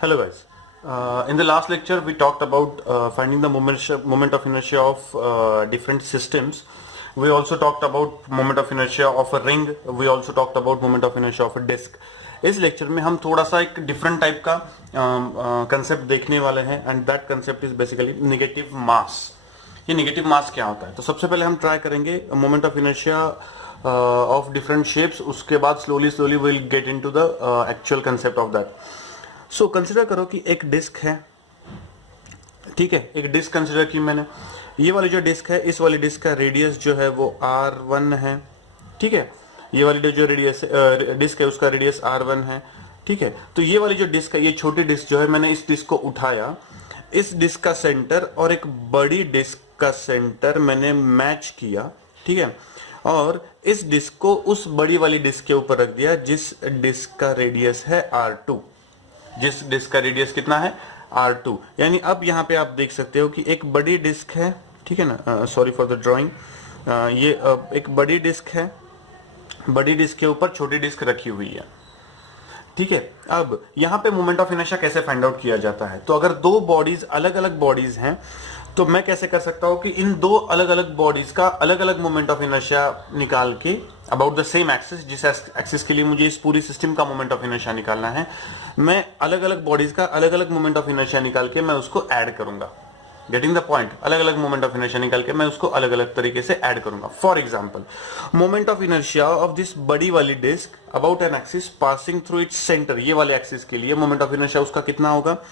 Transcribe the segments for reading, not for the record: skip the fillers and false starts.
Hello guys. In the last lecture we talked about finding the moment of inertia of different systems. We also talked about moment of inertia of a ring. We also talked about moment of inertia of a disk. इस lecture में हम थोड़ा सा एक different type का concept देखने वाले हैं and that concept is basically negative mass. ये नेगेटिव मास क्या होता है? तो सबसे पहले हम ट्राई करेंगे moment of inertia of different shapes. उसके बाद slowly will get into the actual concept of that. So consider करो कि एक डिस्क है, ठीक है. एक डिस्क कंसिडर की मैंने. ये वाली जो डिस्क है, इस वाली डिस्क का रेडियस जो है वो R1 है, ठीक है. ये वाली जो रेडियस डिस्क है उसका रेडियस R1 है, ठीक है. तो ये वाली जो डिस्क है, ये छोटी डिस्क जो है, मैंने इस डिस्क को उठाया. इस डिस्क का सेंटर और एक बड़ी डिस्क का सेंटर मैंने मैच किया, ठीक है. और इस डिस्क को उस बड़ी वाली डिस्क के ऊपर रख दिया जिस डिस्क का रेडियस है R2. जिस डिस्क का रेडियस कितना है? R2. यानी अब यहां पे आप देख सकते हो कि एक बड़ी डिस्क है, ठीक है ना. Sorry for the drawing. ये एक बड़ी डिस्क है, बड़ी डिस्क के ऊपर छोटी डिस्क रखी हुई है, ठीक है. अब यहां पे मोमेंट ऑफ इनर्शिया कैसे फाइंड आउट किया जाता है? तो अगर दो बॉडीज अलग अलग बॉडीज हैं तो मैं कैसे कर सकता हूं कि इन दो अलग अलग बॉडीज का अलग अलग मोमेंट ऑफ इनर्शिया निकाल के अबाउट द सेम एक्सिस, जिस एक्सिस के लिए मुझे इस पूरी सिस्टम का मोमेंट ऑफ इनर्शिया निकालना है, मैं अलग अलग बॉडीज का अलग अलग मोमेंट ऑफ इनर्शिया निकाल के मैं उसको ऐड करूंगा. Getting the point? अलग अलग मोमेंट ऑफ इनर्शिया निकाल के मैं उसको अलग अलग तरीके से ऐड करूंगा. For example, moment of inertia of this बड़ी वाली disc about an axis passing through its centre. ये वाले एक्सिस के लिए मोमेंट ऑफ इनर्शिया उसका कितना होगा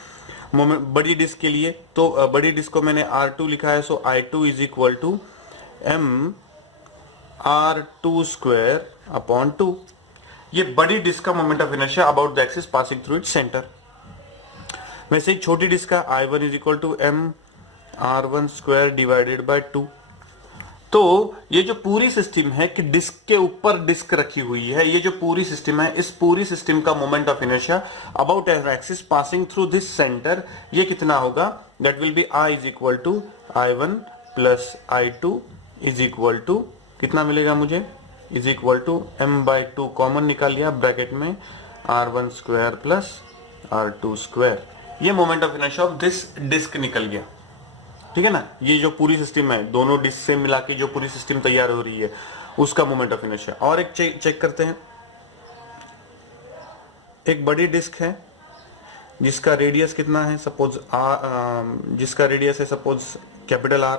बड़ी डिस्क के लिए? तो बड़ी डिस्क को मैंने R2 लिखा है. So I2 is equal to m R2 square upon 2. ये बड़ी डिस्क का moment of inertia about the axis passing through its centre. वैसे ही छोटी डिस्क का I1 is equal to m R1 square divided by 2. तो ये जो पूरी सिस्टम है कि डिस्क के ऊपर डिस्क रखी हुई है, ये जो पूरी सिस्टम है, इस पूरी सिस्टम का moment of inertia about an axis passing through this centre, ये कितना होगा? That will be I is equal to I1 plus I2 is equal to कितना मिलेगा मुझे? Is equal to m/2 common निकाल लिया ब्रैकेट में R1 square plus R2 square. ये moment of inertia of this disc निकल गया, ठीक है ना. ये जो पूरी सिस्टम है, दोनों डिस्क से मिला के जो पूरी सिस्टम तैयार हो रही है, उसका मोमेंट ऑफ इनर्शिया. और एक चेक करते हैं. एक बड़ी डिस्क है जिसका रेडियस कितना है? सपोज जिसका रेडियस है सपोज कैपिटल R,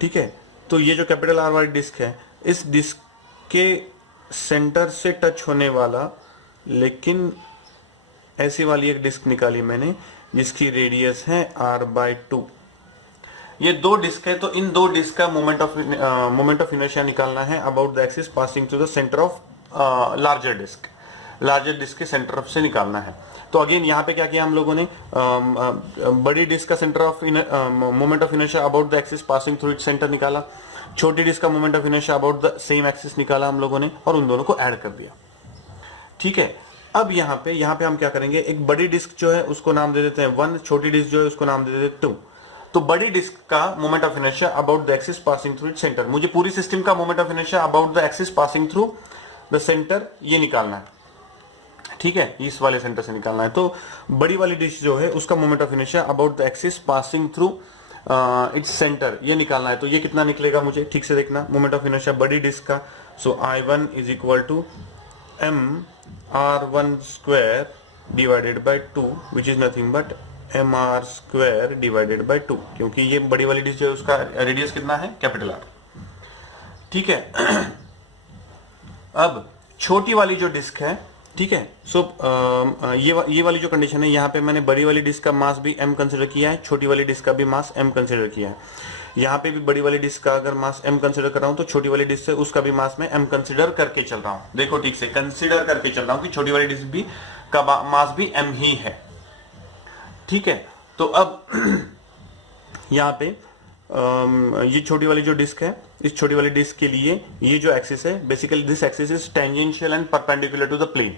ठीक है. तो ये जो कैपिटल R वाली डिस्क है, इस डिस्क के सेंटर से टच होने वाला, लेकिन ऐसी वाली एक डिस्क निकाली मैंने जिसकी रेडियस है R/2. ये दो डिस्क है, तो इन दो डिस्क का मोमेंट ऑफ इनर्शिया निकालना है about the axis passing through the centre of larger disc. Larger disc के सेंटर ऑफ से निकालना है. तो अगेन यहाँ पे क्या किया हम लोगों ने? बड़ी डिस्क का centre of moment of inertia about the axis passing through its centre निकाला. छोटी डिस्क का moment of inertia about the same axis निकाला हम लोगों ने, और उन दोनों को ऐड कर दिया, ठीक है. अब यहाँ पे हम क्या करेंगे? एक बड़ी डिस्क जो है उसको नाम दे देते हैं 1, छोटी डिस्क जो है उसको नाम दे देते हैं 2. तो बड़ी डिस्क का moment of inertia about the axis passing through its centre, मुझे पूरी सिस्टम का moment of inertia about the axis passing through the centre ये निकालना है, ठीक है. इस वाले सेंटर से निकालना है. तो बड़ी वाली डिस्क जो है उसका moment of inertia about the axis passing through its centre ये निकालना है. तो ये कितना निकलेगा मुझे ठीक से देखना. मोमेंट ऑफ इनर्शिया बड़ी डिस्क का, so I1 is equal to m R1 square divided by 2 which is nothing but mr square divided by 2, क्योंकि ये बड़ी वाली डिस्क जो है उसका रेडियस कितना है? कैपिटल R, ठीक है. अब छोटी वाली जो डिस्क है, ठीक है. सो ये वाली जो कंडीशन है, यहाँ पे मैंने बड़ी वाली डिस्क का मास भी m कंसिडर किया है, छोटी वाली डिस्क का भी मास m कंसिडर किया है. यहाँ पे भी बड़ी वाली डिस्क का अगर मास m कंसिडर कर रहा हूं तो छोटी वाली डिस्क से उसका भी मास मैं m कंसिडर करके चल रहा हूं. देखो ठीक से कंसिडर करके चल रहा हूं कि छोटी वाली डिस्क भी का मास भी m ही है, ठीक है. तो अब यहाँ पे ये छोटी वाली जो डिस्क है, इस छोटी वाली डिस्क के लिए ये जो एक्सिस है, basically this axis is tangential and perpendicular to the plane.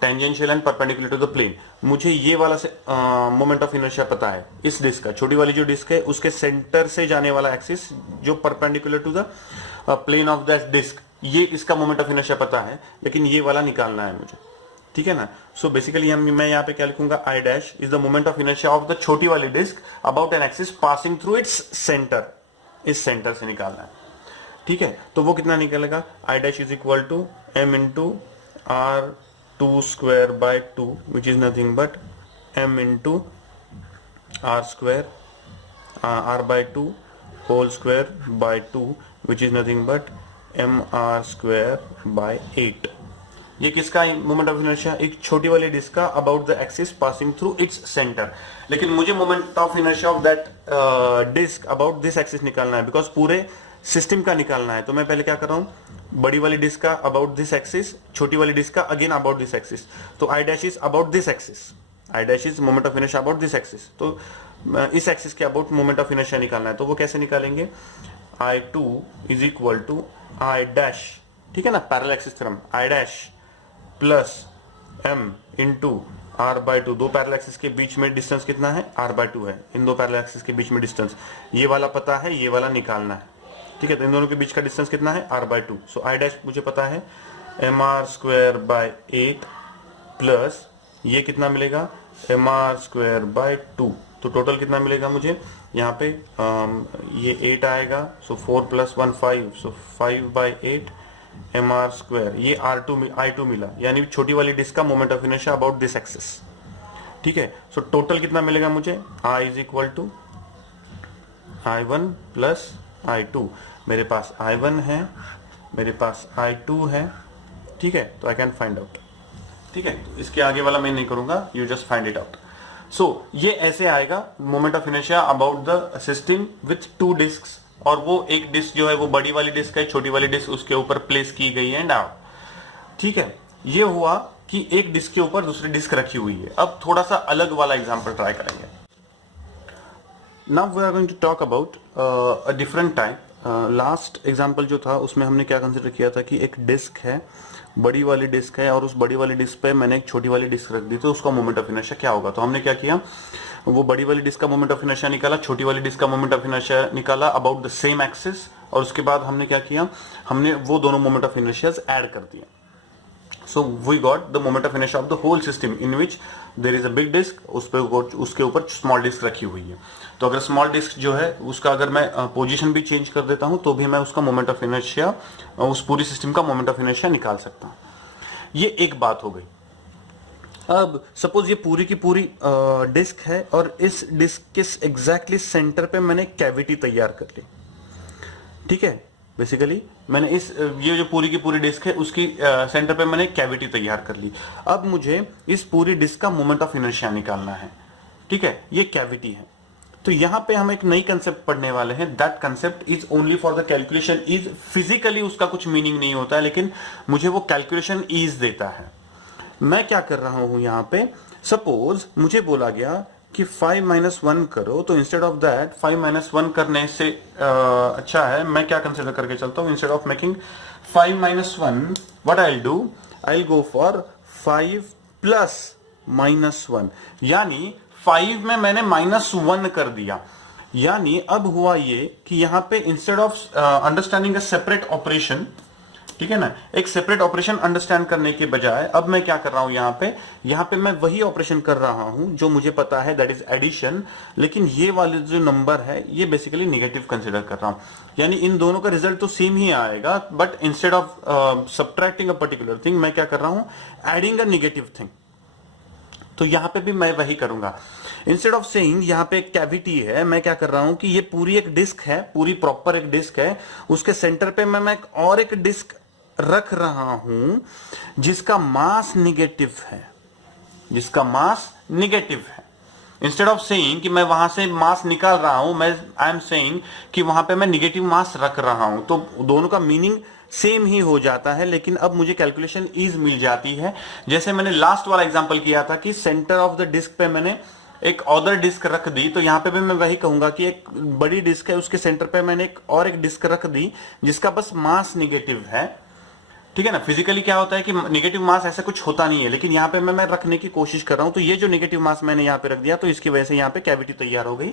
Tangential and perpendicular to the plane. मुझे ये वाला से मोमेंट ऑफ इनर्शिया पता है इस डिस्क का. छोटी वाली जो डिस्क है उसके सेंटर से जाने वाला एक्सिस जो perpendicular to the plane of that disc, ये इसका मोमेंट ऑफ इनर्शिया पता है, लेकिन ये वाला निकालना है मुझे, ठीक है ना. सो बेसिकली मैं यहाँ पे क्या लिखूंगा, I dash is the moment of inertia of the छोटी वाली disc about an axis passing through its centre, इस सेंटर से निकालना है, ठीक है। तो वो कितना निकलेगा, I dash is equal to M into R two square by two which is nothing but M into R square R by two whole square by two which is nothing but M R square by 8। ये किसका moment of inertia, एक छोटी वाली disc का about the axis passing through its centre. लेकिन मुझे moment of inertia of that disc about this axis निकालना है, बिकॉज पूरे सिस्टम का निकालना है। तो मैं पहले क्या कर रहा हूं, बड़ी वाली डिस्क का अबाउट दिस एक्सिस, छोटी वाली डिस्क का अगेन अबाउट दिस एक्सिस। तो I dash is about this axis, I dash is moment of inertia about this axis. तो इस एक्सिस के अबाउट मोमेंट ऑफ इनर्शिया निकालना है। तो वो कैसे निकालेंगे, I two is equal to I dash, ठीक है ना, parallel axis theorem, I dash plus M into R by two. दो पैरेलल एक्सिस के बीच में डिस्टेंस कितना है, आर बाय टू है। इन दो पैरेलल एक्सिस के बीच में डिस्टेंस, ये वाला पता है, ये वाला निकालना है, ठीक है। तो इन दोनों के बीच का डिस्टेंस कितना है, R by two. So I dash मुझे पता है M R square by 8 plus ये कितना मिलेगा, एम आर स्क्वायर बाय 2। तो टोटल कितना मिलेगा मुझे यहाँ पे, ये 8 आएगा, so 4 plus 1 5, so 5 by 8 M R square, ये I2 मिला, यानी छोटी वाली डिस्क का moment of inertia about this axis, ठीक है। सो टोटल कितना मिलेगा मुझे, I is equal to I1 plus I2। मेरे पास I1 है, मेरे पास I2 है, ठीक है। तो आई कैन फाइंड आउट, ठीक है। तो इसके आगे वाला मैं नहीं करूंगा, you just find it out. So ये ऐसे आएगा moment of inertia about the system with 2 discs, और वो एक डिस्क जो है वो बड़ी वाली डिस्क है, छोटी वाली डिस्क उसके ऊपर प्लेस की गई है डाउन, ठीक है। ये हुआ कि एक डिस्क के ऊपर दूसरी डिस्क रखी हुई है। अब थोड़ा सा अलग वाला एग्जांपल ट्राई करेंगे। Now we are going to talk about a different type. Last example जो था उसमें हमने क्या कंसिडर किया था कि एक डिस्क है, बड़ी वाली डिस्क है, और उस बड़ी वाली डिस्क पे मैंने एक छोटी वाली डिस्क रख दी, तो उसका मोमेंट ऑफ इनर्शिया क्या होगा। तो हमने क्या किया, वो बड़ी वाली डिस्क का मोमेंट ऑफ इनर्शिया निकाला, छोटी वाली डिस्क का मोमेंट ऑफ इनर्शिया निकाला अबाउट द सेम एक्सिस, और उसके बाद हमने क्या किया, हमने वो दोनों मोमेंट ऑफ इनर्शियाज ऐड कर दिए। So we got the moment of inertia of the whole system in which there is a big disc, उसके ऊपर स्मॉल डिस्क रखी हुई है। तो अगर स्मॉल डिस्क जो है उसका अगर मैं पोजीशन भी चेंज कर देता हूं तो भी मैं उसका मोमेंट ऑफ इनर्शिया, उस पूरी सिस्टम का मोमेंट ऑफ इनर्शिया निकाल सकता हूं। ये एक बात हो गई। अब सपोज ये पूरी की पूरी डिस्क है, और इस डिस्क के एग्जैक्टली सेंटर पे मैंने कैविटी तैयार कर ली, ठीक है। बेसिकली मैंने ये जो पूरी की पूरी डिस्क है उसकी सेंटर पे मैंने कैविटी तैयार कर ली। अब मुझे इस पूरी डिस्क का मोमेंट ऑफ इनर्शिया निकालना है, ठीक है। ये कैविटी है, तो यहां पे हम एक नई कंसेप्ट पढ़ने वाले हैं। That concept is only for the calculation is, physically उसका कुछ मीनिंग नहीं होता है, लेकिन मुझे वो कैलकुलेशन ईज देता है। मैं क्या कर रहा हूं यहां पे, सपोज मुझे बोला गया कि 5 - 1 करो, तो इंस्टेड ऑफ दैट 5 - 1 करने से अच्छा है मैं क्या कंसिडर करके चलता हूं, instead of making 5 - 1 what I will do, I will go for 5 plus -1, यानी 5 में मैंने -1 कर दिया। यानी अब हुआ ये कि यहां पे instead of understanding a separate operation, ठीक है ना, एक सेपरेट ऑपरेशन अंडरस्टैंड करने के बजाय अब मैं क्या कर रहा हूं, यहां पे मैं वही ऑपरेशन कर रहा हूं जो मुझे पता है, दैट इज एडिशन। लेकिन ये वाले जो नंबर है ये बेसिकली नेगेटिव कंसीडर कर रहा हूं, यानी इन दोनों का रिजल्ट तो सेम ही आएगा, but instead of subtracting a particular thing मैं क्या कर रहा हूं, एडिंग अ नेगेटिव थिंग। तो यहां पे भी मैं वही करूंगा। इंस्टेड ऑफ सेइंग यहां पे एक कैविटी है, मैं क्या कर रहा हूं कि ये पूरी एक डिस्क है, पूरी प्रॉपर एक डिस्क है, उसके सेंटर पे मैं और एक डिस्क रख रहा हूं जिसका मास निगेटिव है, जिसका मास निगेटिव है। इंस्टेड ऑफ सेइंग कि मैं वहां से मास निकाल रहा हूं, मैं आई एम सेइंग कि वहां पे मैं निगेटिव मास रख रहा हूं। तो दोनों का मीनिंग सेम ही हो जाता है, लेकिन अब मुझे कैलकुलेशन ईज मिल जाती है। जैसे मैंने लास्ट वाला एग्जांपल किया था कि सेंटर ऑफ द डिस्क पे मैंने एक अदर डिस्क रख दी, तो यहां पे भी मैं वही कहूंगा कि एक बड़ी डिस्क है, उसके सेंटर पे मैंने एक डिस्क रख दी जिसका बस मास निगेटिव है, ठीक है ना। फिजिकली क्या होता है कि नेगेटिव मास ऐसा कुछ होता नहीं है, लेकिन यहाँ पे मैं रखने की कोशिश कर रहा हूं। तो ये जो नेगेटिव मास मैंने यहाँ पे रख दिया, तो इसकी वजह से यहाँ पे कैविटी तैयार हो गई।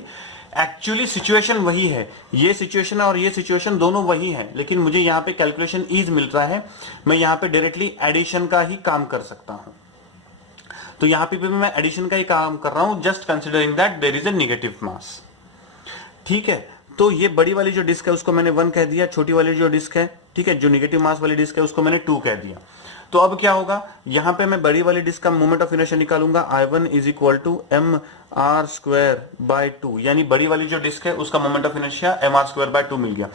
एक्चुअली सिचुएशन वही है, ये सिचुएशन और ये सिचुएशन दोनों वही है, लेकिन मुझे यहाँ पे कैलकुलेशन ईज मिल रहा है। मैं यहाँ पे डायरेक्टली एडिशन का ही काम कर सकता हूं। तो यहाँ पे भी मैं एडिशन का ही काम कर रहा हूं, just considering that there is a negative mass. ठीक है, तो ये बड़ी वाली जो डिस्क है उसको मैंने 1 कह दिया, छोटी वाली जो डिस्क है, ठीक है, जो नेगेटिव मास वाली डिस्क है उसको मैंने 2 कह दिया। तो अब क्या होगा, यहां पे मैं बड़ी वाली डिस्क का मोमेंट ऑफ इनर्शिया निकालूंगा, I1 is equal to M R square by 2, यानी बड़ी वाली जो डिस्क है उसका moment of inertia M R square by 2 मिल गया।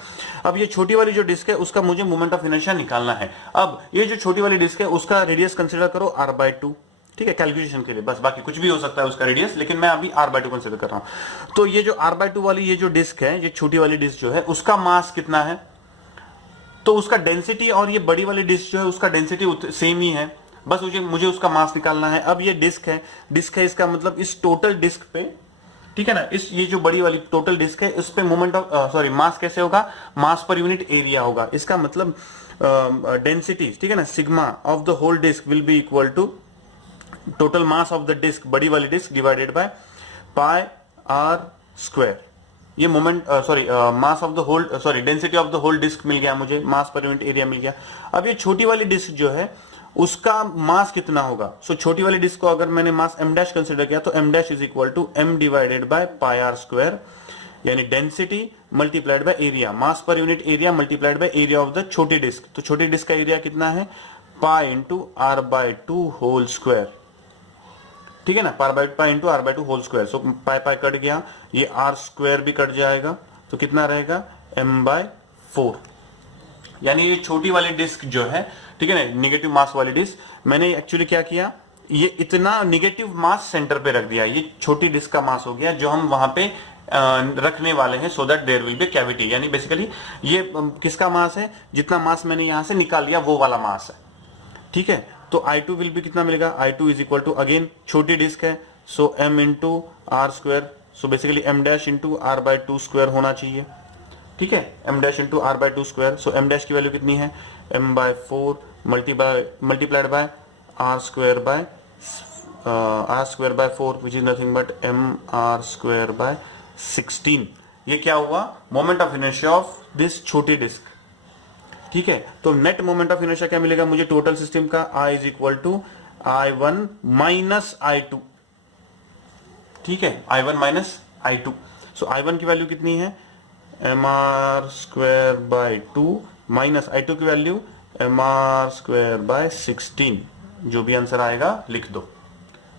अब ये छोटी वाली जो डिस्क है उसका मुझे मोमेंट ऑफ इनर्शिया निकालना है। अब ये जो छोटी वाली डिस्क है उसका रेडियस कंसिडर करो आर बाय 2, ठीक है, कैलकुलेशन के लिए बस, बाकी कुछ भी हो सकता है उसका रेडियस, लेकिन मैं अभी r बाय 2 कंसिडर कर रहा हूं। तो ये जो r बाय 2 वाली ये जो डिस्क है, ये छोटी वाली डिस्क जो है उसका मास कितना है, तो उसका डेंसिटी और ये बड़ी वाली डिस्क जो है उसका डेंसिटी सेम ही है, बस मुझे उसका मास निकालना है। अब ये डिस्क है इसका मतलब इस टोटल डिस्क पे, ठीक है ना, ये जो बड़ी वाली टोटल डिस्क है इस पे मोमेंट ऑफ मास कैसे होगा, मास पर यूनिट एरिया होगा। इसका मतलब डेंसिटी, ठीक है ना, sigma of the whole disc will be equal to total mass of the disc, बड़ी वाली disc, divided by pi R square. ये moment mass of the whole density of the whole disc मिल गया मुझे, मास per unit area मिल गया। अब ये छोटी वाली डिस्क जो है उसका मास कितना होगा, सो छोटी वाली डिस्क को अगर मैंने मास m डैश कंसीडर किया तो m dash is equal to m divided by pi R square, यानी density multiplied by area, mass per unit area multiplied by area of the छोटी डिस्क। तो छोटी डिस्क का एरिया कितना है, pi into R by 2 whole square, ठीक है ना, pi into R by 2 whole square. So pi pi cut गया, ये आर स्क्वायर भी कट जाएगा, तो कितना रहेगा m बाय 4। यानी ये छोटी वाली डिस्क जो है, ठीक है ना, नेगेटिव मास वाली डिस्क, मैंने एक्चुअली क्या किया, ये इतना नेगेटिव मास सेंटर पे रख दिया, ये छोटी डिस्क का मास हो गया जो हम वहां पे रखने वाले हैं, so that there will be cavity. यानी बेसिकली ये किसका मास है, जितना मास मैंने यहां से निकाल लिया वो वाला मास है, ठीक है। तो I2 विल बी कितना मिलेगा, I2 is equal to, again छोटी डिस्क है, so m into R square, so basically m dash into R by 2 square होना चाहिए, ठीक है, m dash into R by 2 square. So m dash की value कितनी है, m by 4 multiplied by R square by 4 which is nothing but m R square by 16। ये क्या हुआ, moment of inertia of this छोटी डिस्क, ठीक है। तो नेट मोमेंट ऑफ इनर्शिया क्या मिलेगा मुझे टोटल सिस्टम का, I is equal to I1 minus I2, ठीक है, I1 माइनस I2। सो I1 की वैल्यू कितनी है, M R square by 2 minus I2 की value M R square by 16। जो भी आंसर आएगा लिख दो,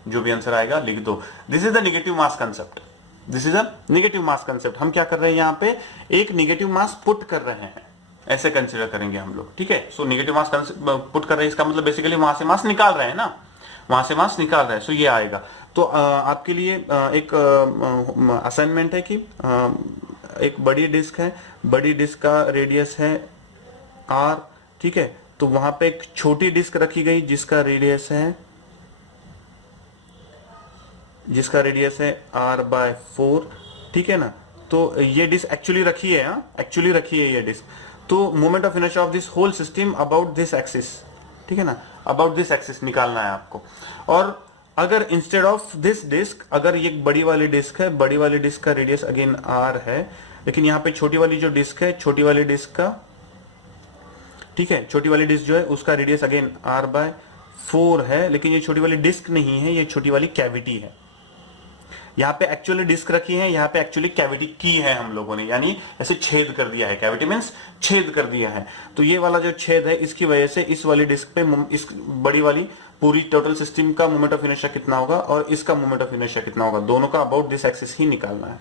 जो भी आंसर आएगा लिख दो। This is the negative mass concept, this is a negative mass concept. हम क्या कर रहे हैं, यहाँ पे एक नेगेटिव मास पुट कर रहे हैं, ऐसे कंसीडर करेंगे हम लोग, ठीक है। सो नेगेटिव मास पुट कर रहे हैं, इसका मतलब बेसिकली वहां से मास निकाल रहे हैं ना, वहां से मास निकाल रहे हैं, सो ये आएगा। तो आपके लिए एक असाइनमेंट है कि एक बड़ी डिस्क है, बड़ी डिस्क का रेडियस है r, ठीक है, तो वहां पे एक छोटी डिस्क रखी गई जिसका रेडियस है r बाय 4, ठीक है ना। तो ये डिस्क एक्चुअली रखी है, एक्चुअली रखी है ये डिस्क। तो moment of inertia of this whole system about this axis, ठीक है ना, अबाउट दिस एक्सिस निकालना है आपको। और अगर इंस्टेड ऑफ दिस डिस्क, अगर ये बड़ी वाली डिस्क है, बड़ी वाली डिस्क का रेडियस अगेन r है, लेकिन यहाँ पे छोटी वाली जो डिस्क है, छोटी वाली डिस्क का, ठीक है, छोटी वाली डिस्क जो है उसका रेडियस अगेन r बाय 4 है, लेकिन ये छोटी वाली डिस्क नहीं है, ये छोटी वाली कैविटी है। यहाँ पे एक्चुअली डिस्क रखी है, यहाँ पे एक्चुअली कैविटी की है हम लोगों ने, यानी ऐसे छेद कर दिया है, कैविटी मींस छेद कर दिया है। तो ये वाला जो छेद है इसकी वजह से इस वाली डिस्क पे, इस बड़ी वाली पूरी टोटल सिस्टम का मोमेंट ऑफ इनर्शिया कितना होगा और इसका मोमेंट ऑफ इनर्शिया कितना होगा, दोनों का अबाउट दिस एक्सिस ही निकालना है,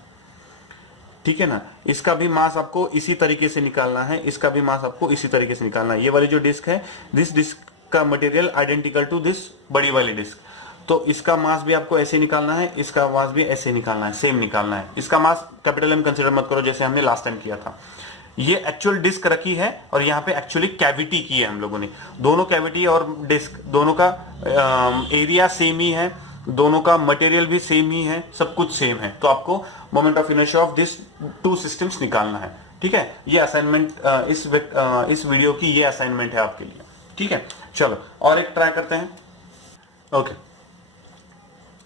ठीक है ना। इसका भी मास आपको इसी तरीके से निकालना है, इसका भी मास आपको इसी तरीके से निकालना है। ये वाली जो डिस्क है, दिस डिस्क का मटेरियल आइडेंटिकल टू दिस बड़ी वाली डिस्क, तो इसका मास भी आपको ऐसे निकालना है, इसका मास भी ऐसे निकालना है, सेम निकालना है। इसका मास कैपिटल M कंसीडर मत करो जैसे हमने लास्ट टाइम किया था। ये एक्चुअल डिस्क रखी है और यहाँ पे एक्चुअली कैविटी की है हम लोगों ने। दोनों कैविटी और डिस्क दोनों का एरिया सेम ही है, दोनों का मटेरियल भी सेम ही है, सब कुछ सेम है। तो आपको moment of inertia of this two systems निकालना है, ठीक है। ये असाइनमेंट इस वीडियो की ये असाइनमेंट है आपके लिए, ठीक है। चलो और एक ट्राई करते हैं। Okay,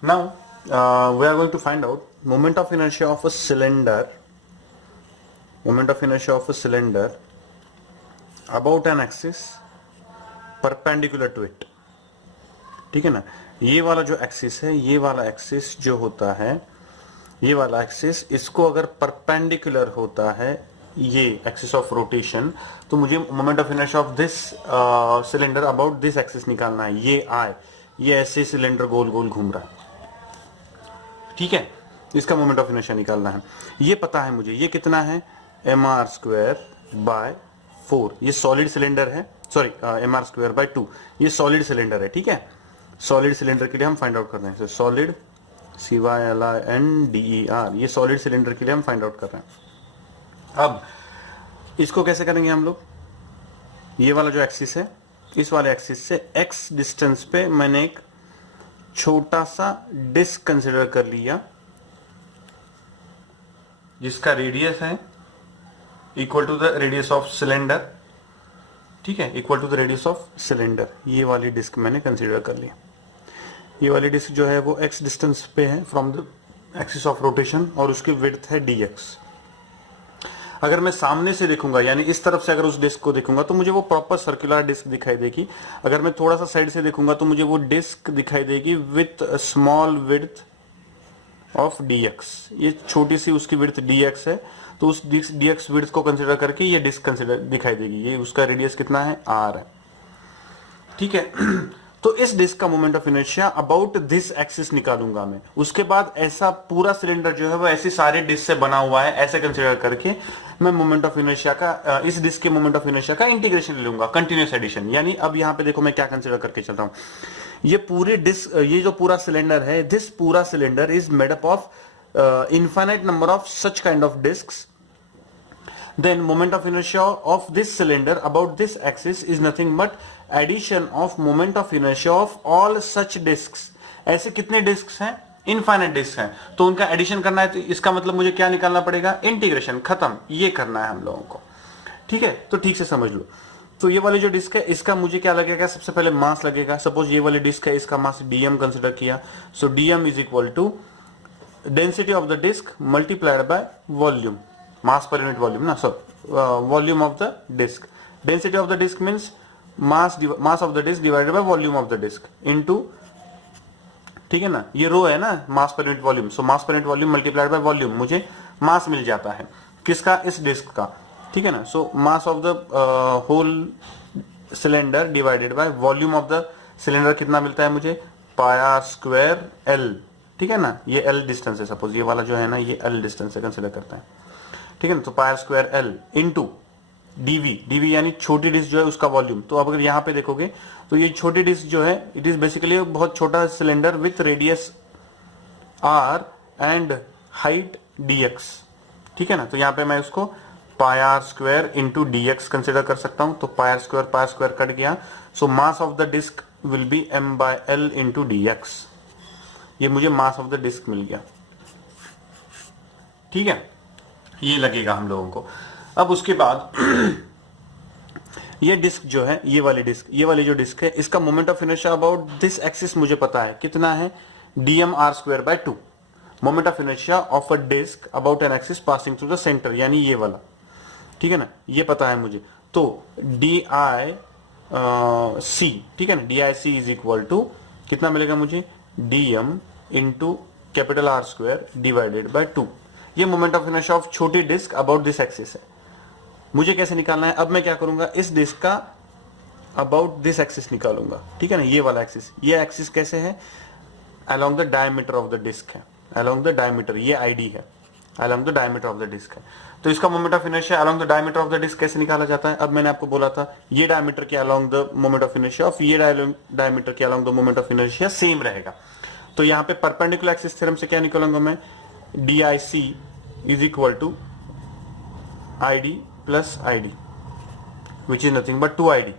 now we are going to find out moment of inertia of a cylinder, moment of inertia of a cylinder about an axis perpendicular to it, ठीक है ना। ये वाला जो एक्सिस है, ये वाला एक्सिस जो होता है, ये वाला एक्सिस, इसको अगर परपेंडिकुलर होता है ये एक्सिस ऑफ रोटेशन, तो मुझे moment of inertia of this cylinder about this axis निकालना है। ये आई, ये ऐसे सिलेंडर गोल गोल घूम रहा है, ठीक है, इसका मोमेंट ऑफ इनर्शिया निकालना है। ये पता है मुझे, ये कितना है, mr²/4। ये सॉलिड सिलेंडर है, सॉरी mr²/2, ये सॉलिड सिलेंडर है, ठीक है। सॉलिड सिलेंडर के लिए हम फाइंड आउट कर रहे हैं, सॉलिड CYLINDER, ये सॉलिड सिलेंडर के लिए हम फाइंड आउट कर रहे हैं। अब इसको कैसे करेंगे हम लोग, ये वाला जो एक्सिस है, इस वाले एक्सिस से x डिस्टेंस पे मैंने एक छोटा सा डिस्क कंसिडर कर लिया जिसका रेडियस है equal to the radius of cylinder, ठीक है, equal to the radius of cylinder. ये वाली डिस्क मैंने कंसीडर कर लिया। ये वाली डिस्क जो है वो x डिस्टेंस पे है from the axis of rotation और उसकी विड्थ है dx। अगर मैं सामने से देखूंगा, यानी इस तरफ से अगर उस डिस्क को देखूंगा तो मुझे वो प्रॉपर सर्कुलर डिस्क दिखाई देगी। अगर मैं थोड़ा सा साइड से देखूंगा तो मुझे वो डिस्क दिखाई देगी with small width of dx। ये छोटी सी उसकी विड्थ dx है, तो उस dx विड्थ को कंसीडर करके ये डिस्क कंसीडर दिखाई देगी। ये उसका रेडियस कितना है, r है, ठीक है। तो इस डिस्क का moment of inertia about this axis निकालूंगा मैं। उसके बाद ऐसा पूरा सिलेंडर जो है वो ऐसे सारे डिस्क से बना हुआ है, ऐसे कंसीडर करके मैं मोमेंट ऑफ इनर्शिया का, इस डिस्क के मोमेंट ऑफ इनर्शिया का इंटीग्रेशन ले लूंगा, कंटिन्यूस एडिशन। यानी अब यहां पे देखो मैं क्या कंसीडर करके चल रहा हूं, ये पूरे डिस्क, ये जो पूरा सिलेंडर है, दिस पूरा cylinder is made up of infinite number of such kind of disks. Then moment of inertia of this cylinder about this axis is nothing but addition of moment of inertia of all such disks. ऐसे कितने disks हैं, infinite disc हैं, तो उनका addition करना है। तो इसका मतलब मुझे क्या निकालना पड़ेगा, इंटीग्रेशन, खत्म, ये करना है हम लोगों को, ठीक है। तो ठीक से समझ लो। तो ये वाली जो डिस्क है इसका मुझे क्या लगेगा, सबसे पहले मास लगेगा। सपोज ये वाली डिस्क है, इसका मास dm कंसिडर किया, so dm is equal to density of the disk multiplied by volume, mass per unit volume ना, so volume of the disk, density of the disk means mass of the disk divided by volume of the disk into, ठीक है ना, ये रो है ना, mass per unit volume, so mass per unit volume multiplied by volume, मुझे mass मिल जाता है किसका, इस डिस्क का, ठीक है ना। so mass of the whole cylinder divided by volume of the cylinder कितना मिलता है मुझे, πr²L, ठीक है ना। ये L डिस्टेंस है, सपोज ये वाला जो है ना ये L डिस्टेंस है, कंसीडर करते हैं, ठीक है ना। तो πr²L इनटू dv यानी छोटी डिस्क जो है उसका वॉल्यूम। तो अब अगर यहाँ पे देखोगे तो ये छोटी डिस्क जो है इट इज बेसिकली बहुत छोटा cylinder with radius r and height dx, ठीक है ना। तो यहाँ पे मैं उसको πr² इंटू dx कंसिडर कर सकता हूं। तो πr² कट गया, so mass of the disc will be m/l into dx। ये मुझे मास ऑफ द डिस्क मिल गया, ठीक है, ये लगेगा हम लोगों को। अब उसके बाद ये डिस्क जो है, ये वाली डिस्क, ये वाली जो डिस्क है, इसका moment of inertia about this axis मुझे पता है कितना है, dmr²/2। Moment of inertia of a disc about an axis passing through the centre, यानी ये वाला, ठीक है ना, ये पता है मुझे। तो DIC, ठीक है ना, DIC इज इक्वल टू कितना मिलेगा मुझे, dm into capital R² divided by 2। ये मोमेंट ऑफ इनर्शिया ऑफ छोटी डिस्क अबाउट दिस एक्सिस है। मुझे कैसे निकालना है, अब मैं क्या करूंगा, इस डिस्क का अबाउट दिस एक्सिस निकालूंगा, ठीक है ना। ये वाला एक्सिस, ये एक्सिस कैसे है, along the diameter of the disc है, अलोंग द डायमीटर, ये ID है, along the diameter of the disc है। तो इसका moment of inertia along the diameter of the disc कैसे निकाला जाता है, अब मैंने आपको बोला था ये डायमीटर के along the moment of inertia of ये डायमीटर के along the moment of inertia same रहेगा। तो यहाँ पे परपेंडिकुलर एक्सिस थ्योरम से क्या निकालूंगा मैं, DIC is equal to ID plus ID which is nothing but 2ID।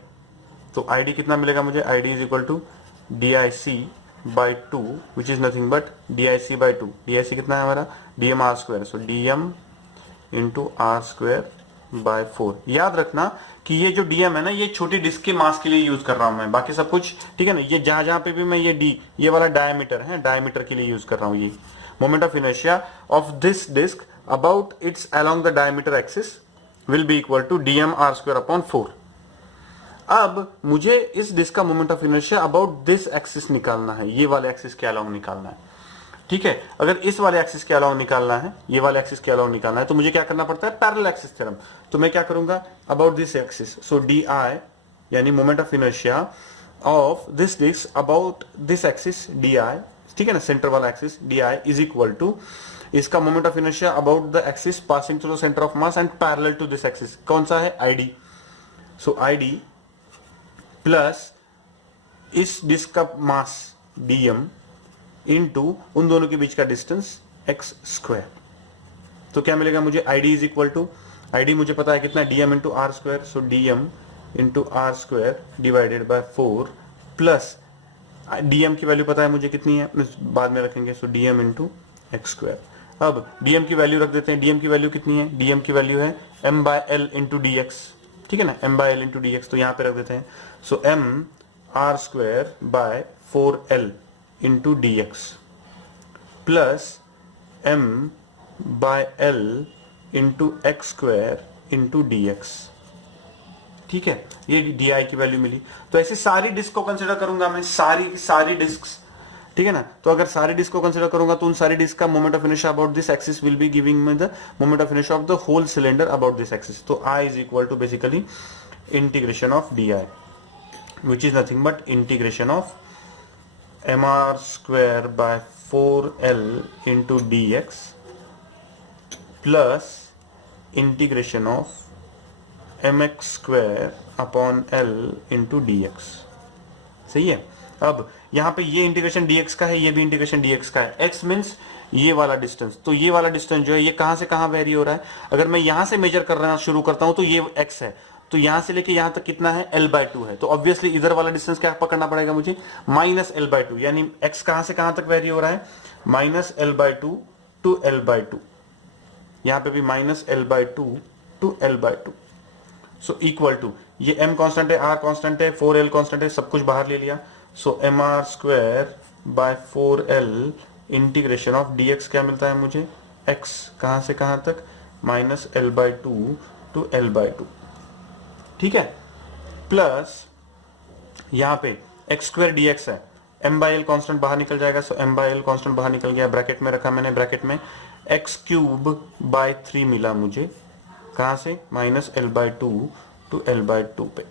तो ID कितना मिलेगा मुझे, ID is equal to DIC/2 which is nothing but DIC/2। DIC कितना है हमारा, dmr², सो dm इंटू r²/4। याद रखना कि ये जो dm है ना, ये छोटी डिस्क के मास के लिए यूज कर रहा हूं मैं, बाकी सब कुछ ठीक है ना। ये जहां पे भी मैं ये d, ये वाला डायमीटर है, डायमीटर के लिए यूज कर रहा हूं। ये moment of inertia of this disc about its along the diameter axis will be equal to dm r²/4। अब मुझे इस डिस्क का moment of inertia about this axis निकालना है, ये वाले एक्सिस के अलाउंग निकालना है। ठीक है, अगर इस वाले एक्सिस के अलाउंग निकालना है, ये वाले एक्सिस के अलाउंग निकालना है, तो मुझे क्या करना पड़ता है, पैरेलल एक्सिस थ्योरम। तो मैं क्या करूंगा, about this axis, so D I यानी moment of inertia of this disc about this axis D I, ठीक है ना, सेंटर वाला axis D I is equal to इसका moment of inertia about the axis passing through the centre of mass and parallel to this axis, कौन सा है, I D. So I D plus इस disc का mass dm into उन दोनों के बीच का डिस्टेंस x स्क्वायर। तो क्या मिलेगा मुझे, id is equal to, id मुझे पता है कितना, dm into R square, so dm into R square divided by 4 plus dm की वैल्यू पता है मुझे कितनी है, बाद में रखेंगे, so dm into X square. अब dm की वैल्यू रख देते हैं, dm की वैल्यू कितनी है, dm की वैल्यू है m by L into D X, ठीक है ना, m by L into D X, तो यहां पे रख देते हैं, so m R square by 4l into D X plus m by l into X square into D X. ठीक है, ये डी आई की वैल्यू मिली। तो ऐसे सारी डिस्क को कंसिडर करूंगा मैं, सारी डिस्क, ठीक है ना। तो अगर सारी डिस्क को कंसिडर करूंगा तो उन सारी डिस्क का moment of inertia about this axis will be giving me the moment of inertia of the whole cylinder about this axis. तो I is equal to basically integration of D I, which is nothing but integration of mr square by 4l into dx plus integration of mx square upon l into dx। सही है। अब यहाँ पे ये integration dx का है, ये भी इंटीग्रेशन dx का है। x मीन्स ये वाला डिस्टेंस, तो ये वाला डिस्टेंस जो है ये कहां से कहां वेरी हो रहा है, अगर मैं यहां से मेजर करना शुरू करता हूं तो ये x है, तो यहां से लेके यहां तक कितना है, l/2 है। तो ऑब्वियसली इधर वाला डिस्टेंस क्या पकड़ना पड़ेगा मुझे, -l/2, यानी x कहां से कहां तक वेरी हो रहा है, -l/2 टू l/2, यहां पे भी -l/2 to l/2। So equal to, ये m कांस्टेंट है, r कांस्टेंट है, 4l कांस्टेंट है, सब कुछ बाहर ले लिया। So mr square by 4l integration of dx क्या मिलता है मुझे, x कहां से कहां तक, -l/2 टू l/2, ठीक है, प्लस यहां पे एक्स स्क्वायर डी एक्स है, m बाई एल कॉन्स्टेंट बाहर निकल जाएगा, सो m बाई एल कॉन्स्टेंट बाहर निकल गया, ब्रैकेट में रखा मैंने, ब्रैकेट में एक्स क्यूब बाय 3 मिला मुझे, कहां से, -l/2 टू l/2 पे।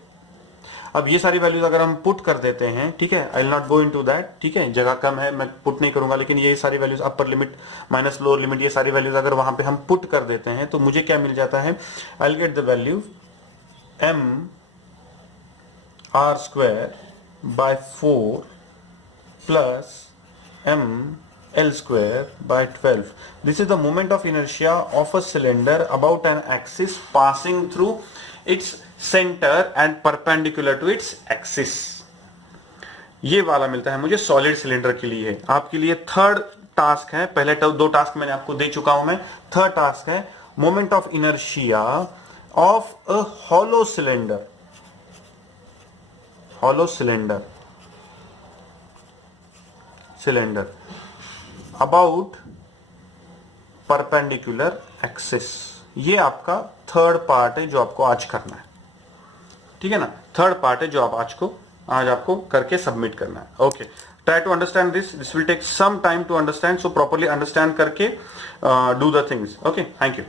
अब ये सारी वैल्यूज अगर हम पुट कर देते हैं, ठीक है, I will not go into that, ठीक है, जगह कम है, मैं पुट नहीं करूंगा, लेकिन ये सारी values upper limit minus lower limit, ये सारी वैल्यूज अगर वहां पे हम पुट कर देते हैं तो मुझे क्या मिल जाता है, I will get the value m r square by 4 plus m l square by 12. This is the moment of inertia of a cylinder about an axis passing through its center and perpendicular to its axis. ये वाला मिलता है मुझे solid cylinder के लिए। आपके लिए third task है, पहले दो टास्क मैंने आपको दे चुका हूं मैं, थर्ड टास्क है moment of inertia of a hollow cylinder about perpendicular axis। ये आपका थर्ड पार्ट है जो आपको आज करना है, ठीक है ना, थर्ड पार्ट है जो आप आज आपको करके सबमिट करना है। Okay, try to understand this will take some time to understand, so properly understand करके do the things. Okay, thank you.